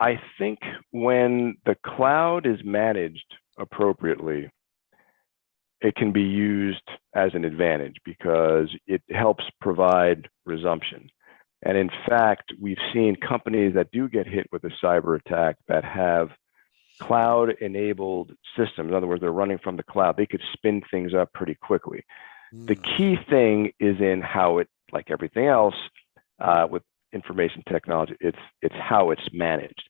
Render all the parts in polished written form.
I think when the cloud is managed appropriately, it can be used as an advantage because it helps provide resumption. And in fact, we've seen companies that do get hit with a cyber attack that have cloud-enabled systems. In other words, they're running from the cloud. They could spin things up pretty quickly. The key thing is in how it, like everything else with information technology, it's how it's managed.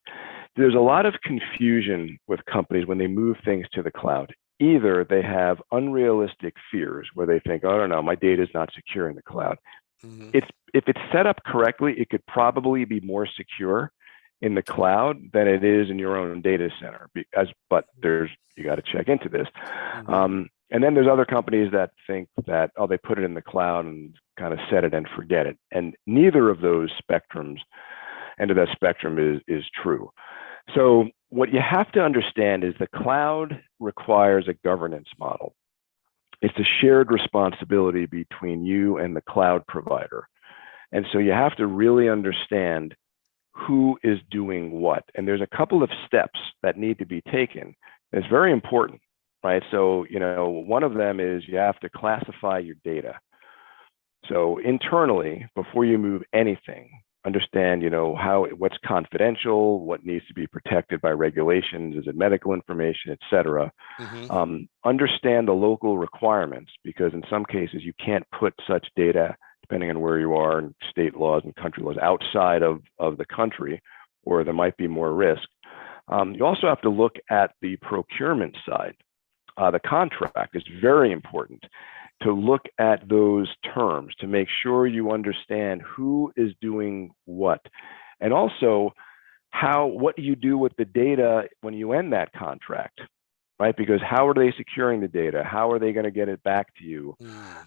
There's a lot of confusion with companies when they move things to the cloud. Either they have unrealistic fears where they think, oh, no, my data is not secure in the cloud. If it's set up correctly, it could probably be more secure in the cloud than it is in your own data center. But you got to check into this. And then there's other companies that think that, oh, they put it in the cloud and kind of set it and forget it. And neither of those end of that spectrum is true. So what you have to understand is the cloud requires a governance model. It's a shared responsibility between you and the cloud provider. And so you have to really understand who is doing what. And there's a couple of steps that need to be taken. It's very important, right? So, one of them is you have to classify your data. So internally, before you move anything, understand, what's confidential, what needs to be protected by regulations, is it medical information, et cetera. Understand the local requirements, because in some cases you can't put such data, depending on where you are, and state laws and country laws, outside of the country, or there might be more risk. You also have to look at the procurement side. The contract is very important to look at those terms to make sure you understand who is doing what, and also what do you do with the data when you end that contract, right? Because how are they securing the data? How are they going to get it back to you?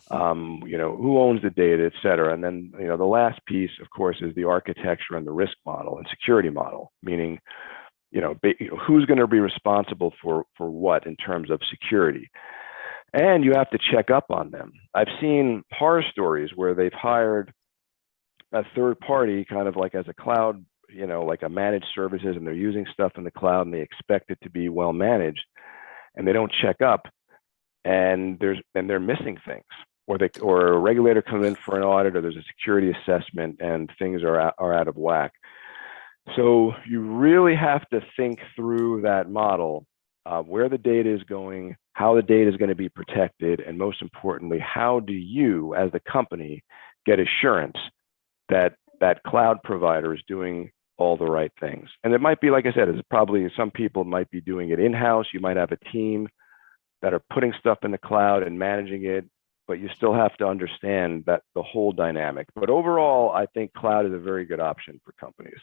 Who owns the data, et cetera. And then, the last piece, of course, is the architecture and the risk model and security model, meaning, who's going to be responsible for what in terms of security. And you have to check up on them. I've seen horror stories where they've hired a third party, kind of like as a cloud, like a managed services, and they're using stuff in the cloud and they expect it to be well managed, and they don't check up, and they're missing things, or a regulator comes in for an audit, or there's a security assessment and things are out of whack. So you really have to think through that model, where the data is going, how the data is going to be protected, and most importantly, how do you as the company get assurance that that cloud provider is doing all the right things. And it might be, like I said, it's probably some people might be doing it in-house. You might have a team that are putting stuff in the cloud and managing it, but you still have to understand that the whole dynamic. But overall, I think cloud is a very good option for companies.